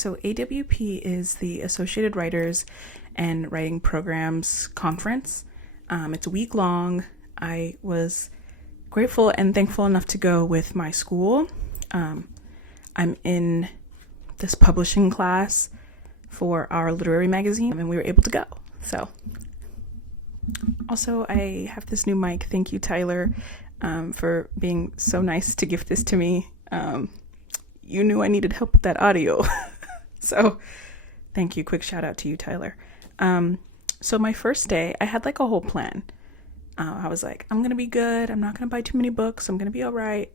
So AWP is the Associated Writers and Writing Programs Conference. It's a week long. I was grateful and thankful enough to go with my school. I'm in this publishing class for our literary magazine, and we were able to go. So, also, I have this new mic. Thank you, Tyler, for being so nice to gift this to me. You knew I needed help with that audio. So, thank you. Quick shout out to you, Tyler. So my first day, I had like a whole plan. I was like, I'm going to be good. I'm not going to buy too many books. I'm going to be all right.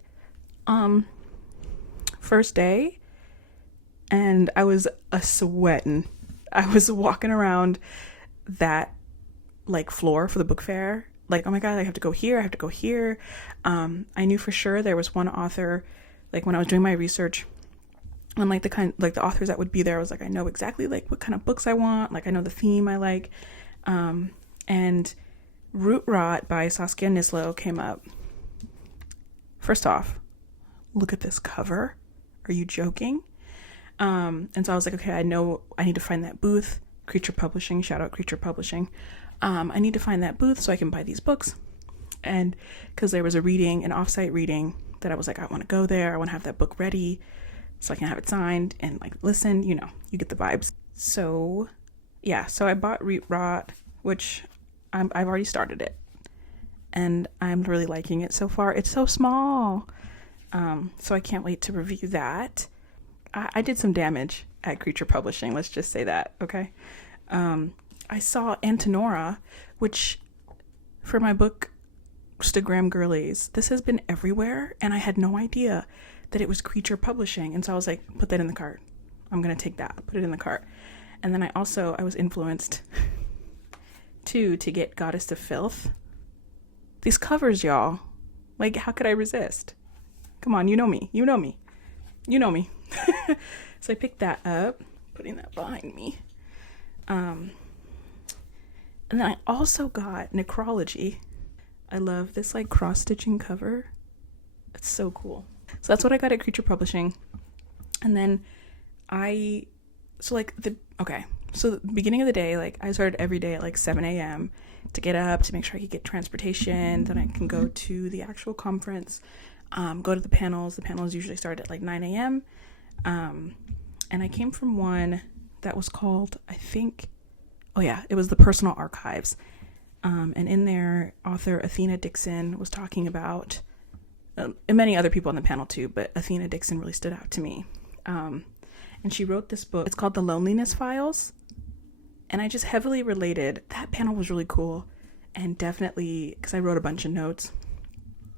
First day, and I was sweating. I was walking around that like floor for the book fair. Like, oh my God, I have to go here. I have to go here. I knew for sure there was one author, like when I was doing my research on like the authors that would be there, I was like, I know exactly like what kind of books I want. Like I know the theme I like. And Root Rot by Saskia Nislow came up. First off, look at this cover. Are you joking? And so I was like, okay, I know I need to find that booth. Creature Publishing, shout out Creature Publishing. I need to find that booth so I can buy these books. And because there was an offsite reading that I was like, I want to go there. I want to have that book ready so I can have it signed and like listen, you get the vibes. So yeah, so I bought Root Rot, which I've already started it. And I'm really liking it so far. It's so small. So I can't wait to review that. I did some damage at Creature Publishing. Let's just say that, okay? I saw Antinora, which for my book, Instagram girlies, this has been everywhere, and I had no idea that it was Creature Publishing. And so I was like, put that in the cart. I'm going to take that, put it in the cart. And then I was influenced to get Goddess of Filth. These covers, y'all. Like, how could I resist? Come on, you know me. So I picked that up, putting that behind me. And then I also got Necrology. I love this like cross-stitching cover. It's so cool. So that's what I got at Creature Publishing. And then so the beginning of the day, like I started every day at like 7 a.m. to get up, to make sure I could get transportation. Then I can go to the actual conference, go to the panels. The panels usually start at like 9 a.m. And I came from one that was called, it was the Personal Archives. And in there, author Athena Dixon was talking about, and many other people on the panel too, but Athena Dixon really stood out to me. And she wrote this book. It's called The Loneliness Files. And I just heavily related. That panel was really cool. And definitely, because I wrote a bunch of notes,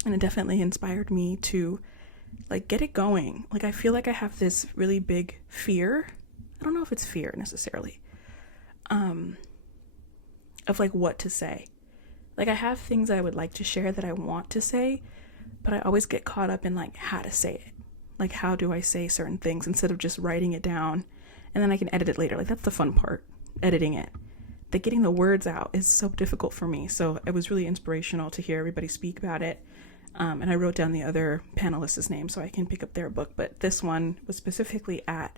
and it definitely inspired me to like get it going. Like I feel like I have this really big fear. I don't know if it's fear necessarily. Of like what to say. Like I have things I would like to share that I want to say, but I always get caught up in like how to say it. Like how do I say certain things instead of just writing it down and then I can edit it later. Like that's the fun part, editing it. That getting the words out is so difficult for me. So it was really inspirational to hear everybody speak about it. And I wrote down the other panelists' name so I can pick up their book. But this one was specifically at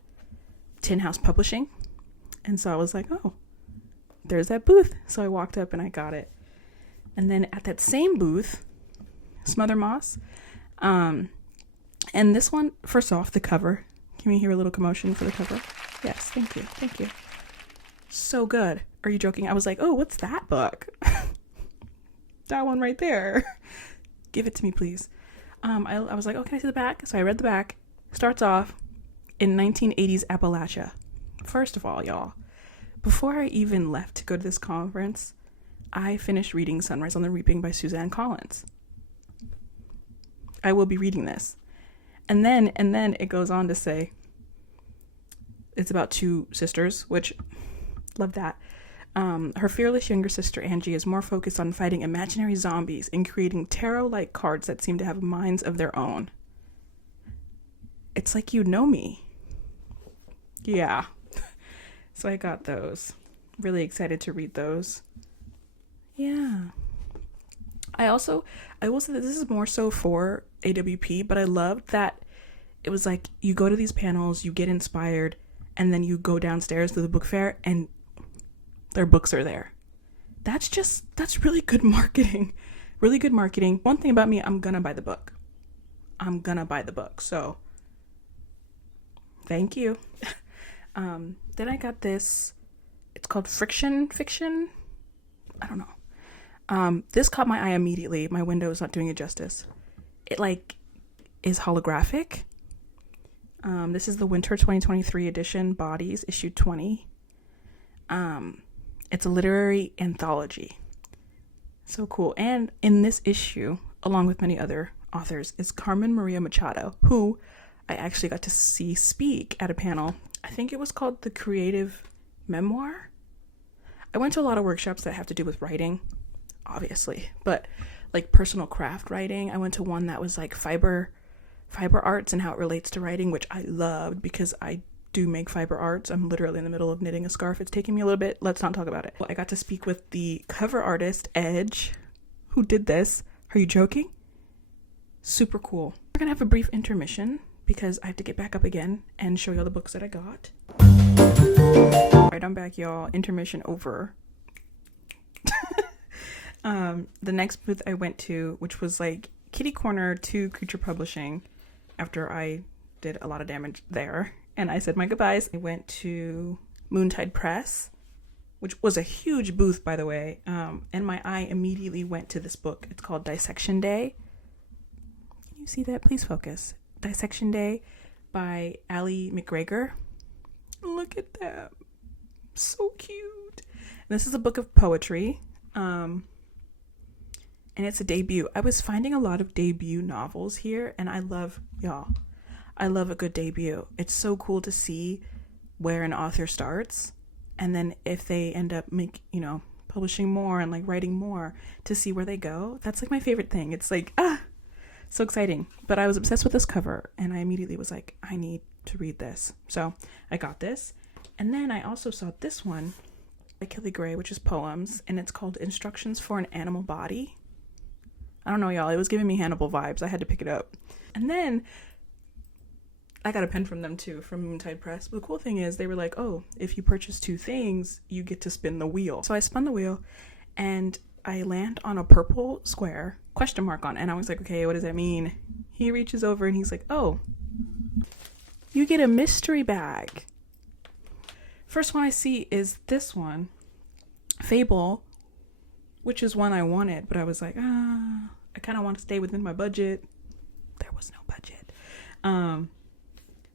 Tin House Publishing. And so I was like, oh, there's that booth. So I walked up and I got it. And then at that same booth, Smother Moss. And this one, first off, the cover. Can we hear a little commotion for the cover? Yes, thank you. So good. Are you joking? I was like, oh, what's that book? That one right there. Give it to me, please. I was like, oh, can I see the back? So I read the back. Starts off in 1980s Appalachia. First of all, y'all, before I even left to go to this conference, I finished reading Sunrise on the Reaping by Suzanne Collins. I will be reading this. And then it goes on to say it's about two sisters, which love that. Her fearless younger sister Angie is more focused on fighting imaginary zombies and creating tarot-like cards that seem to have minds of their own. It's like you know me. Yeah. So I got those. Really excited to read those. Yeah. I will say that this is more so for AWP, but I loved that it was like you go to these panels, you get inspired, and then you go downstairs to the book fair and their books are there. That's really good marketing. Really good marketing. One thing about me, I'm gonna buy the book. So thank you. Then I got this. It's called Fiction. I don't know. This caught my eye immediately. My window is not doing it justice. It like is holographic. This is the Winter 2023 edition, Bodies, issue 20. It's a literary anthology. So cool. And in this issue, along with many other authors, is Carmen Maria Machado, who I actually got to see speak at a panel. I think it was called The Creative Memoir. I went to a lot of workshops that have to do with writing, obviously, but like personal craft writing. I went to one that was like fiber arts and how it relates to writing, which I loved because I do make fiber arts. I'm literally in the middle of knitting a scarf. It's taking me a little bit. Let's not talk about it. Well, I got to speak with the cover artist, Edge, who did this. Are you joking? Super cool. We're gonna have a brief intermission because I have to get back up again and show you all the books that I got. All right, I'm back, y'all. Intermission over. The next booth I went to, which was like kitty corner to Creature Publishing, after I did a lot of damage there and I said my goodbyes, I went to Moontide Press, which was a huge booth, by the way, and my eye immediately went to this book. It's called Dissection Day. Can you see that? Please focus. Dissection Day by Ali McGregor. Look at that. So cute. And this is a book of poetry. And it's a debut. I was finding a lot of debut novels here, and I love a good debut. It's so cool to see where an author starts, and then if they end up publishing more and like writing more, to see where they go. That's like my favorite thing. It's like so exciting. But I was obsessed with this cover, and I immediately was like, I need to read this. So I got this, and then I also saw this one by Kelly Gray, which is poems, and it's called Instructions for an Animal Body. I don't know, y'all. It was giving me Hannibal vibes. I had to pick it up. And then I got a pen from them too, from Moontide Press. But the cool thing is they were like, oh, if you purchase 2 things, you get to spin the wheel. So I spun the wheel and I land on a purple square, question mark on it. And I was like, okay, what does that mean? He reaches over and he's like, oh, you get a mystery bag. First one I see is this one, Fable, which is one I wanted, but I was like, I kind of want to stay within my budget. There was no budget.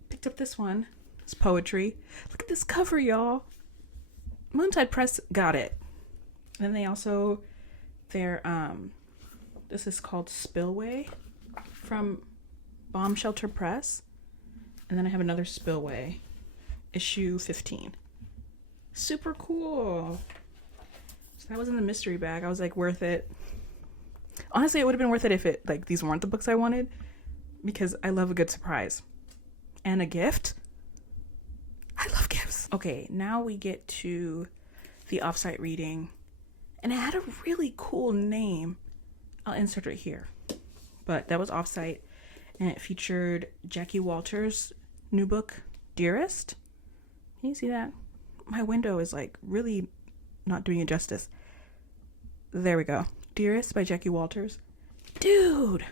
Picked up this one. It's poetry. Look at this cover, y'all. Moontide Press got it. And then they also, this is called Spillway from Bomb Shelter Press. And then I have another Spillway, issue 15. Super cool. So that was in the mystery bag. I was like, worth it. Honestly, it would have been worth it if these weren't the books I wanted, because I love a good surprise. And a gift. I love gifts. Okay, now we get to the offsite reading. And it had a really cool name. I'll insert it here. But that was offsite. And it featured Jackie Walters' new book, Dearest. Can you see that? My window is like really not doing it justice. There we go. Dearest by Jackie Walters. Dude!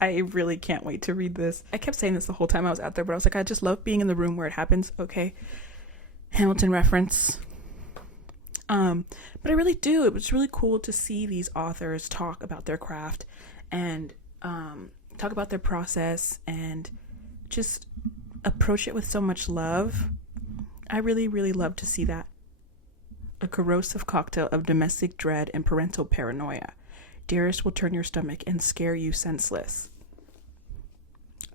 I really can't wait to read this. I kept saying this the whole time I was out there, but I was like, I just love being in the room where it happens. Okay. Hamilton reference. But I really do. It was really cool to see these authors talk about their craft and talk about their process and just approach it with so much love. I really, really love to see that. A corrosive cocktail of domestic dread and parental paranoia. Dearest will turn your stomach and scare you senseless.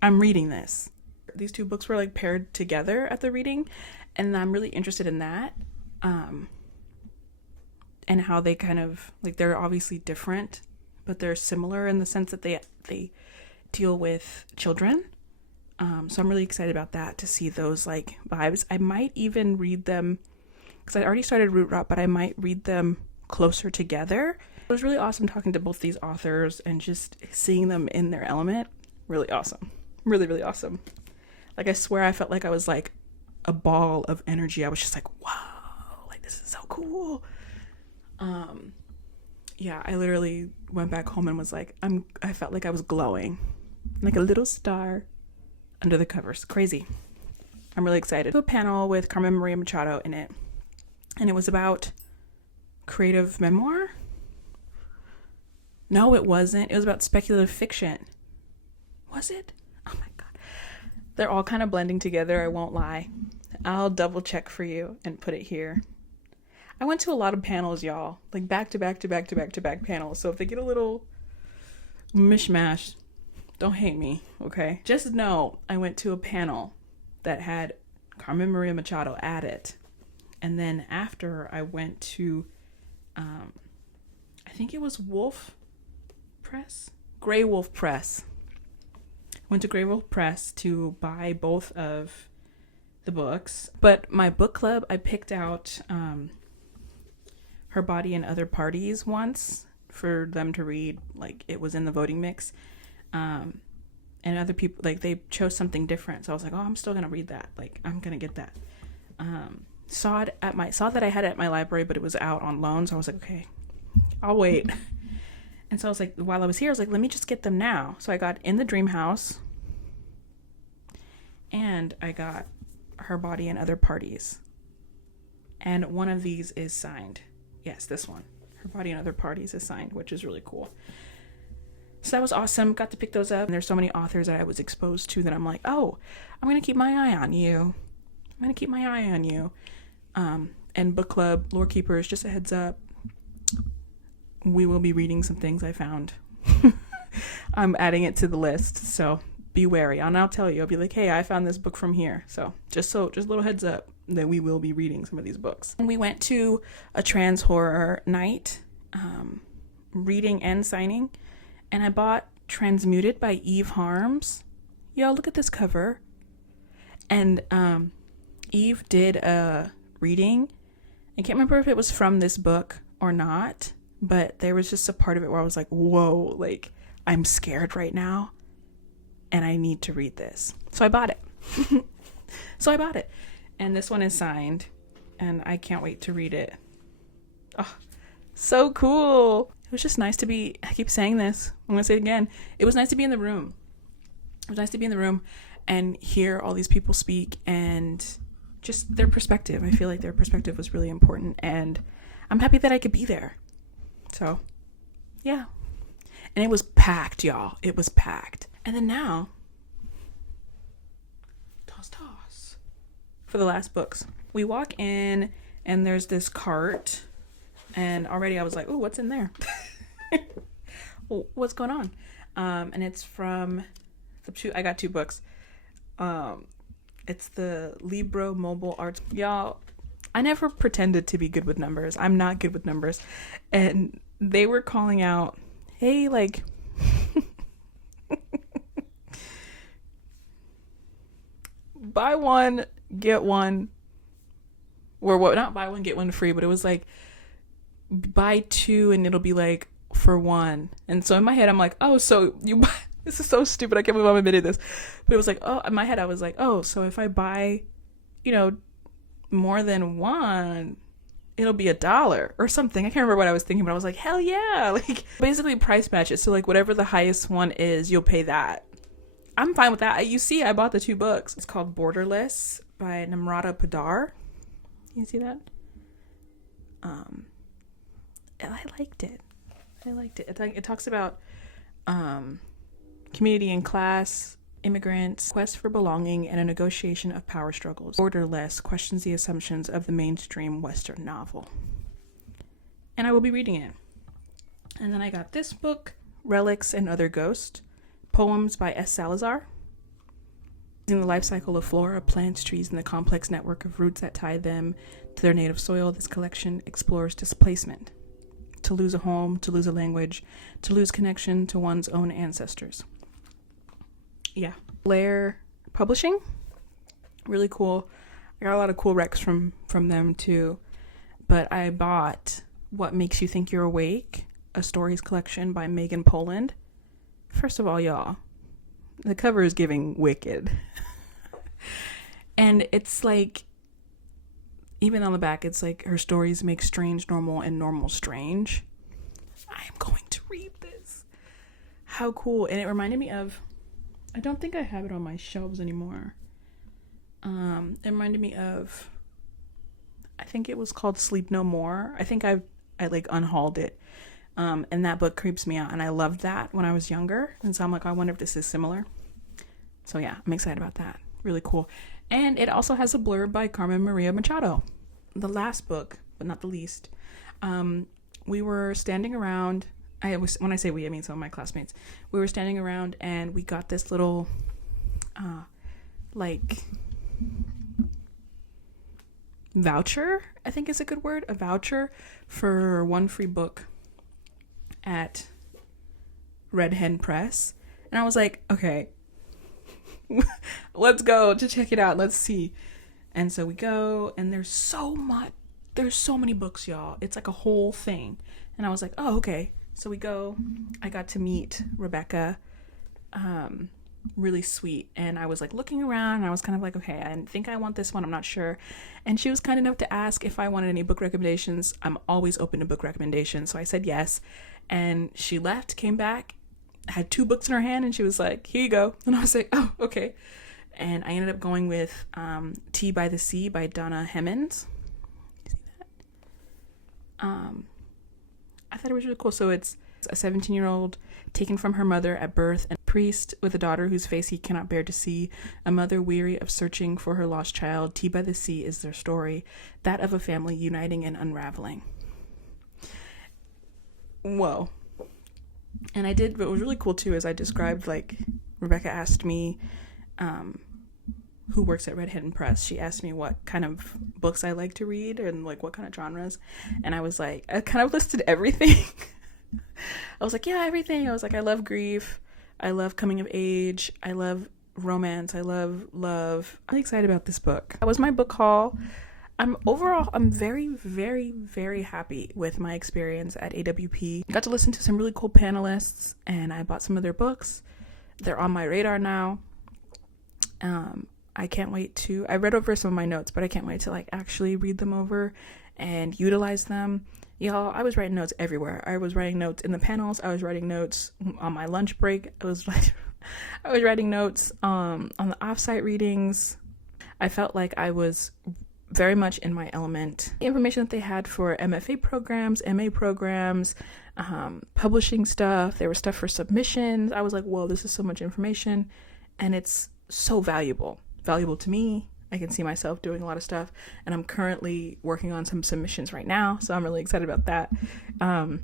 I'm reading this. These 2 books were like paired together at the reading, and I'm really interested in that. And how they kind of, like, they're obviously different, but they're similar in the sense that they deal with children. So I'm really excited about that, to see those like vibes. I might even read them, because I already started Root Rot, but I might read them closer together. It was really awesome talking to both these authors and just seeing them in their element. Really awesome. Really, really awesome. Like, I swear I felt like I was like a ball of energy. I was just like, wow, like this is so cool. Yeah, I literally went back home and was like, I felt like I was glowing like a little star under the covers. Crazy. I'm really excited. To a panel with Carmen Maria Machado in it, and it was about creative memoir. No, it wasn't. It was about speculative fiction. Was it? Oh my god. They're all kind of blending together, I won't lie. I'll double check for you and put it here. I went to a lot of panels, y'all. Like back to back to back to back to back panels. So if they get a little mishmash, don't hate me, okay? Just know I went to a panel that had Carmen Maria Machado at it. And then after I went to, I think it was Grey Wolf Press. Went to Grey Wolf Press to buy both of the books. But my book club, I picked out Her Body and Other Parties once for them to read. Like, it was in the voting mix. And other people, like, they chose something different. So I was like, oh, I'm still going to read that. Like, I'm going to get that. Saw that I had it at my library, but it was out on loan. So I was like, okay, I'll wait. And so I was like, while I was here, I was like, let me just get them now. So I got In the Dream House and I got Her Body and Other Parties. And one of these is signed. Yes, this one. Her Body and Other Parties is signed, which is really cool. So that was awesome. Got to pick those up. And there's so many authors that I was exposed to that I'm like, oh, I'm going to keep my eye on you. And book club, Lore Keepers, just a heads up. We will be reading some things I found. I'm adding it to the list. So be wary. And I'll tell you, I'll be like, hey, I found this book from here. So just a little heads up that we will be reading some of these books. And we went to a trans horror night, reading and signing. And I bought Transmuted by Eve Harms. Y'all, look at this cover. And Eve did a reading. I can't remember if it was from this book or not, but there was just a part of it where I was like, whoa, like, I'm scared right now and I need to read this. So I bought it. And this one is signed and I can't wait to read it. Oh, so cool. It was just nice to be, I keep saying this, I'm going to say it again. It was nice to be in the room. And hear all these people speak and just their perspective. I feel like their perspective was really important and I'm happy that I could be there. So, yeah. And it was packed, y'all. It was packed. And then now, toss. For the last books. We walk in and there's this cart and already I was like, oh, what's in there? Well, what's going on? And it's from I got 2 books. It's the Libro Mobile Arts. Y'all, I never pretended to be good with numbers. I'm not good with numbers. And they were calling out, hey, like, buy one, get one. Or what? Not buy one, get one free, but it was like, buy 2 and it'll be like for 1. And so in my head, I'm like, oh, so you buy. This is so stupid. I can't believe I'm admitting this. But it was like, oh, in my head, I was like, oh, so if I buy, more than 1, it'll be $1 or something. I can't remember what I was thinking, but I was like, hell yeah. Like, basically price match it. So like whatever the highest one is, you'll pay that. I'm fine with that. You see, I bought the 2 books. It's called Borderless by Namrata Padar. You see that? I liked it. It talks about, community and class, immigrants, quest for belonging, and a negotiation of power struggles. Borderless questions the assumptions of the mainstream Western novel. And I will be reading it. And then I got this book, Relics and Other Ghosts, poems by S. Salazar. In the life cycle of flora, plants, trees, and the complex network of roots that tie them to their native soil, this collection explores displacement. To lose a home, to lose a language, to lose connection to one's own ancestors. Yeah. Blair Publishing. Really cool. I got a lot of cool recs from them too. But I bought What Makes You Think You're Awake, a stories collection by Megan Poland. First of all, y'all, the cover is giving wicked. And it's like, even on the back, it's like her stories make strange normal and normal strange. I am going to read this. How cool. And it reminded me of, I don't think I have it on my shelves anymore. It reminded me of, I think it was called Sleep No More. I think I like unhauled it. And that book creeps me out. And I loved that when I was younger. And so I'm like, I wonder if this is similar. So yeah, I'm excited about that. Really cool. And it also has a blurb by Carmen Maria Machado. The last book, but not the least. We were standing around. When I say we, I mean some of my classmates. We were standing around and we got this little, voucher, I think is a good word, a voucher for one free book at Red Hen Press. And I was like, okay, let's go to check it out. Let's see. And so we go, and there's so many books, y'all. It's like a whole thing. And I was like, oh, okay. So we go. I got to meet Rebecca. Really sweet. And I was like looking around, and I was kind of like, okay, I think I want this one. I'm not sure. And she was kind enough to ask if I wanted any book recommendations. I'm always open to book recommendations. So I said yes. And she left, came back, had 2 books in her hand, and she was like, here you go. And I was like, oh, okay. And I ended up going with Tea by the Sea by Donna Hemmons. You see that? I thought it was really cool. So it's a 17-year-old taken from her mother at birth, and a priest with a daughter whose face he cannot bear to see, a mother weary of searching for her lost child. Tea by the Sea is their story, that of a family uniting and unraveling. Whoa. And I did, what was really cool too is I described, like, Rebecca asked me, who works at Red Hen Press, she asked me what kind of books I like to read and like what kind of genres. And I was like, I kind of listed everything. I was like, yeah, everything. I was like, I love grief. I love coming of age. I love romance. I love love. I'm excited about this book. That was my book haul. I'm very, very, very happy with my experience at AWP. Got to listen to some really cool panelists, and I bought some of their books. They're on my radar now. I can't wait to, I read over some of my notes, but I can't wait to like actually read them over and utilize them. Y'all, I was writing notes everywhere. I was writing notes in the panels. I was writing notes on my lunch break. I was writing notes on the offsite readings. I felt like I was very much in my element. The information that they had for MFA programs, MA programs, publishing stuff. There was stuff for submissions. I was like, whoa, this is so much information. And it's so valuable to me. I can see myself doing a lot of stuff, and I'm currently working on some submissions right now, so I'm really excited about that. But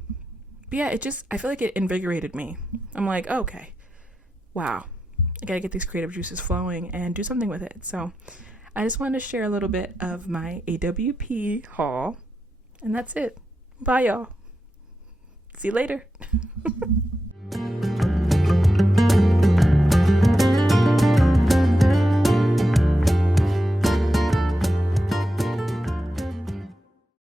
yeah, I feel like it invigorated me. I'm like, oh, okay, wow, I gotta get these creative juices flowing and do something with it. So I just wanted to share a little bit of my AWP haul, and that's it. Bye, y'all. See you later.